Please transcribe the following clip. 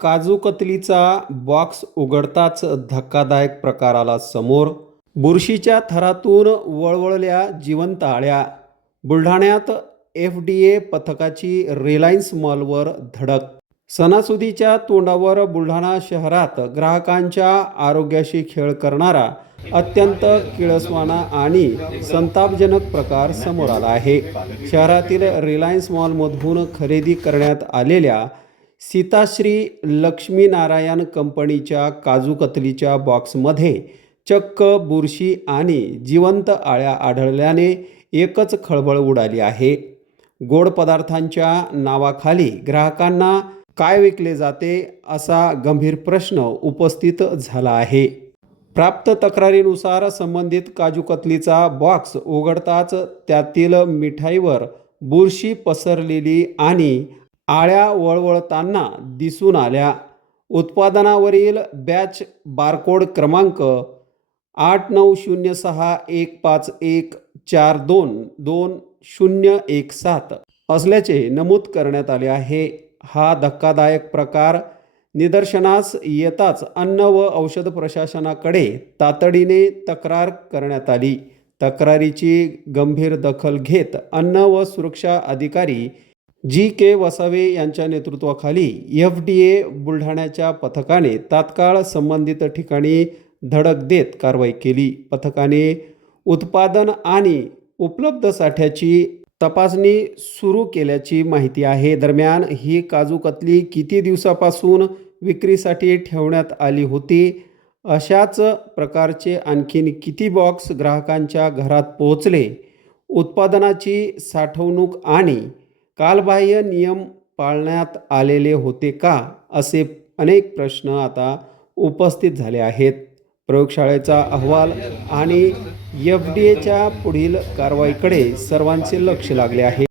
काजू कतलीचा बॉक्स उघडताच धक्कादायक प्रकार आला समोर। बुरशीच्या थरातून वळवळल्या जिवंत आळ्या। बुलढाण्यात FDA पथकाची रिलायन्स मॉलवर धडक। सणासुदीच्या तोंडावर बुलढाणा शहरात ग्राहकांच्या आरोग्याशी खेळ करणारा अत्यंत किळसवाणा आणि संतापजनक प्रकार समोर आला आहे। शहरातील रिलायन्स मॉलमधून खरेदी करण्यात आलेल्या सीताश्री लक्ष्मीनारायण कंपनीच्या काजू कतलीच्या बॉक्समध्ये चक्क बुरशी आणि जिवंत आळ्या आढळल्याने एकच खळबळ उडाली आहे। गोड पदार्थांच्या नावाखाली ग्राहकांना काय विकले जाते असा गंभीर प्रश्न उपस्थित झाला आहे। प्राप्त तक्रारीनुसार संबंधित काजू कतलीचा बॉक्स उघडताच त्यातील मिठाईवर बुरशी पसरलेली आणि आळ्या वळवळताना दिसून आल्या। उत्पादनावरील बॅच बारकोड क्रमांक 89061514222017 असल्याचे नमूद करण्यात आले आहे। हा धक्कादायक प्रकार निदर्शनास येताच अन्न व औषध प्रशासनाकडे तातडीने तक्रार करण्यात आली। तक्रारीची गंभीर दखल घेत अन्न व सुरक्षा अधिकारी G.K. वसावे यांच्या नेतृत्वाखाली FDA बुलढाण्याच्या पथकाने तात्काळ संबंधित ठिकाणी धडक देत कारवाई केली। पथकाने उत्पादन आणि उपलब्ध साठ्याची तपासणी सुरू केल्याची माहिती आहे। दरम्यान ही काजू कतली किती दिवसापासून विक्रीसाठी ठेवण्यात आली होती? अशाच प्रकारचे आणखीन किती बॉक्स ग्राहकांच्या घरात पोहोचले? उत्पादनाची साठवणूक आणि कालबाह्य नियम पाळण्यात आलेले होते का? असे अनेक प्रश्न आता उपस्थित झाले आहेत। प्रयोगशाळेचा अहवाल आणि FDAच्या पुढील कारवाईकडे सर्वांचे लक्ष लागले आहे।